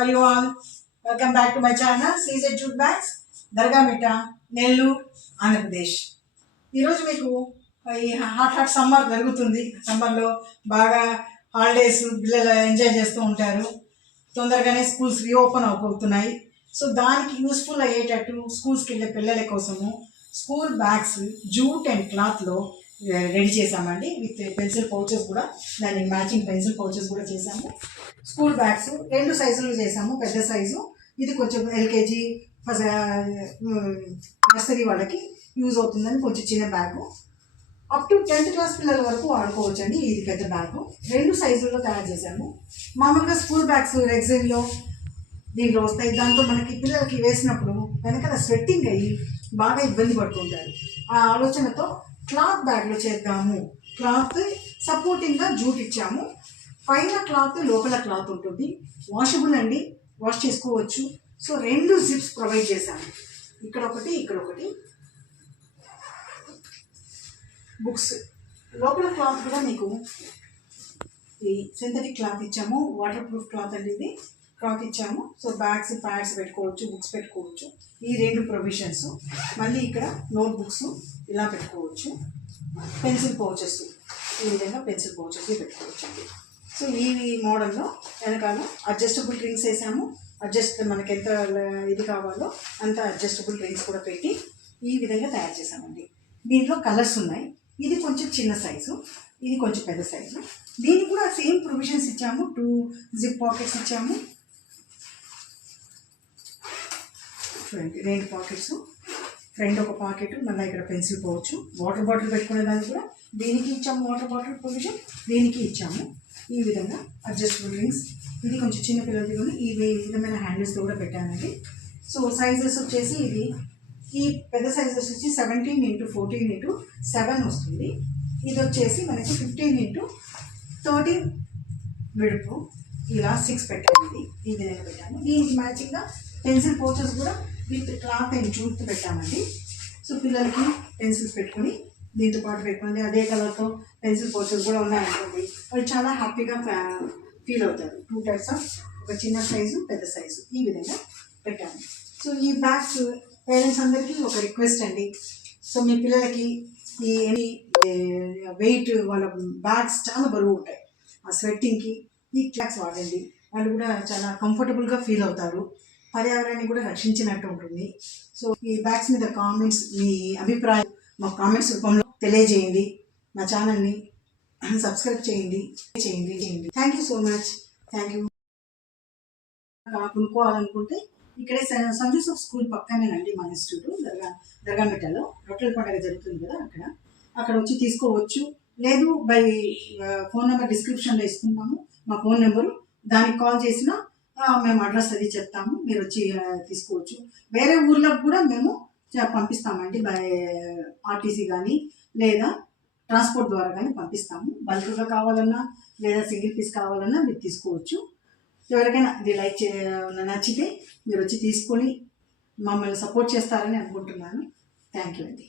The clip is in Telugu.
are you all? Welcome back to my channel, CZ Jute Bags, Dargamita, Nellore, Andhra Pradesh. ఈరోజు మీకు ఈ హాట్ సమ్మర్ జరుగుతుంది. సమ్మర్లో బాగా హాలిడేస్ పిల్లలు ఎంజాయ్ చేస్తూ ఉంటారు. తొందరగానే స్కూల్స్ రీఓపెన్ అయిపోతున్నాయి. సో దానికి యూస్ఫుల్ అయ్యేటట్టు స్కూల్స్కి వెళ్ళే పిల్లల కోసము స్కూల్ బ్యాగ్స్ జూట్ అండ్ క్లాత్లో రెడీ చేసామండి. విత్ పెన్సిల్ పౌచెస్ కూడా, దానికి మ్యాచింగ్ పెన్సిల్ పౌచెస్ కూడా చేసాము. స్కూల్ బ్యాగ్స్ 2 సైజులు చేసాము. పెద్ద సైజు ఇది కొంచెం ఎల్కేజీ నర్సరీ వాళ్ళకి యూజ్ అవుతుందని కొంచెం చిన్న bag. Up to 10th class పిల్లల వరకు వాడుకోవచ్చు అండి. ఇది పెద్ద బ్యాగు 2 సైజుల్లో తయారు చేశాము. మామూలుగా స్కూల్ బ్యాగ్స్ రెగ్జిన్లో దీంట్లో వస్తాయి. దాంతో మనకి పిల్లలకి వేసినప్పుడు వెనకాల స్వెట్టింగ్ అయ్యి బాగా ఇబ్బంది పడుతుంటారు. ఆ ఆలోచనతో క్లాత్ బ్యాగ్లో చేద్దాము. క్లాత్ సపోర్టింగ్గా జూట్ ఇచ్చాము. పైన క్లాత్ లోపల క్లాత్ ఉంటుంది. వాషబుల్ అండి, వాష్ చేసుకోవచ్చు. సో 2 జిప్స్ ప్రొవైడ్ చేశాము. ఇక్కడ ఒకటి, ఇక్కడ ఒకటి. బుక్స్ లోపల క్లాత్ కూడా మీకు ఈ సింథటిక్ క్లాత్ ఇచ్చాము. వాటర్ ప్రూఫ్ క్లాత్ అండి, ఇది క్లాత్ ఇచ్చాము. సో బ్యాగ్స్ ప్యాడ్స్ పెట్టుకోవచ్చు, బుక్స్ పెట్టుకోవచ్చు. ఈ 2 ప్రొవిజన్స్. మళ్ళీ ఇక్కడ నోట్ బుక్స్ ఇలా పెట్టుకోవచ్చు. పెన్సిల్ పౌచెస్ ఈ విధంగా పెన్సిల్ పౌచెస్ పెట్టుకోవచ్చు అండి. సో ఈ మోడల్లో వెనకాల అడ్జస్టబుల్ రింగ్స్ వేసాము. మనకి ఎంత ఇది కావాలో అంత అడ్జస్టబుల్ రింగ్స్ కూడా పెట్టి ఈ విధంగా తయారు చేసామండి. దీంట్లో కలర్స్ ఉన్నాయి. ఇది కొంచెం చిన్న సైజు, ఇది కొంచెం పెద్ద సైజు. దీనికి కూడా సేమ్ ప్రొవిజన్స్ ఇచ్చాము. 2 జిప్ పాకెట్స్ ఇచ్చాము. చూడండి, 2 పాకెట్స్. ఫ్రంట్ ఒక పాకెట్, మళ్ళీ ఇక్కడ పెన్సిల్ పోవచ్చు. వాటర్ బాటిల్ పెట్టుకునే దానికి కూడా దీనికి ఇచ్చాము. వాటర్ బాటిల్ ప్రొవిజన్ దీనికి ఇచ్చాము. ఈ విధంగా అడ్జస్టబుల్ రింగ్స్. ఇది కొంచెం చిన్న పిల్లలది కూడా ఈ విధమైన హ్యాండిల్స్తో కూడా పెట్టానండి. సో సైజెస్ వచ్చేసి ఈ పెద్ద సైజెస్ వచ్చి 17 x 14 x 7 వస్తుంది. ఇది వచ్చేసి మనకి 15 x 13 విడుపు. ఇలా 6 పెట్టాను. ఈ విధంగా పెట్టాను. దీనికి మ్యాచింగ్గా పెన్సిల్ పౌచెస్ కూడా విత్ క్లాత్ అండ్ జూట్ పెట్టామండి. సో పిల్లలకి పెన్సిల్స్ పెట్టుకుని దీంతో పాటు పెట్టుకుని అదే కలర్తో పెన్సిల్ పౌచెస్ కూడా ఉన్నాయనుకోండి, వాళ్ళు చాలా హ్యాపీగా ఫీల్ అవుతారు. 2 టైప్స్ ఆఫ్, ఒక చిన్న సైజు, పెద్ద సైజు, ఈ విధంగా పెట్టాము. సో ఈ బ్యాగ్స్ పేరెంట్స్ అందరికీ ఒక రిక్వెస్ట్ అండి. సో మీ పిల్లలకి ఈ వెయిట్, వాళ్ళ బ్యాగ్స్ చాలా బరువు ఉంటాయి. ఆ స్వెట్టింగ్కి ఈ బ్యాగ్స్ వాడండి. వాళ్ళు కూడా చాలా కంఫర్టబుల్గా ఫీల్ అవుతారు. పర్యావరణాన్ని కూడా రక్షించినట్టు ఉంటుంది. సో ఈ బ్యాగ్స్ మీద కామెంట్స్, మీ అభిప్రాయం మా కామెంట్స్ రూపంలో తెలియజేయండి. మా ఛానల్ని సబ్స్క్రైబ్ చేయండి. Thank you so much. Thank you. కొనుక్కోవాలనుకుంటే ఇక్కడే సంట్ జోసెఫ్ స్కూల్ పక్కనేనండి మా ఇన్స్టిట్యూట్. దర్గామిట్టలో రొట్టెల పండుగ జరుగుతుంది కదా, అక్కడ వచ్చి తీసుకోవచ్చు. లేదు బై ఫోన్ నెంబర్ డిస్క్రిప్షన్లో ఇస్తున్నాము, మా ఫోన్ నెంబరు. దానికి కాల్ చేసినా మేము అడ్రస్ అది చెప్తాము, మీరు వచ్చి తీసుకోవచ్చు. వేరే ఊర్లకు కూడా మేము పంపిస్తామండి. బై ఆర్టీసీ కానీ లేదా ట్రాన్స్పోర్ట్ ద్వారా కానీ పంపిస్తాము. బల్క్గా కావాలన్నా లేదా సింగిల్ పీస్ కావాలన్నా మీరు తీసుకోవచ్చు. ఎవరికైనా ఇది నచ్చితే మీరు వచ్చి తీసుకొని మమ్మల్ని సపోర్ట్ చేస్తారని అనుకుంటున్నాను. థ్యాంక్ యూ అండి.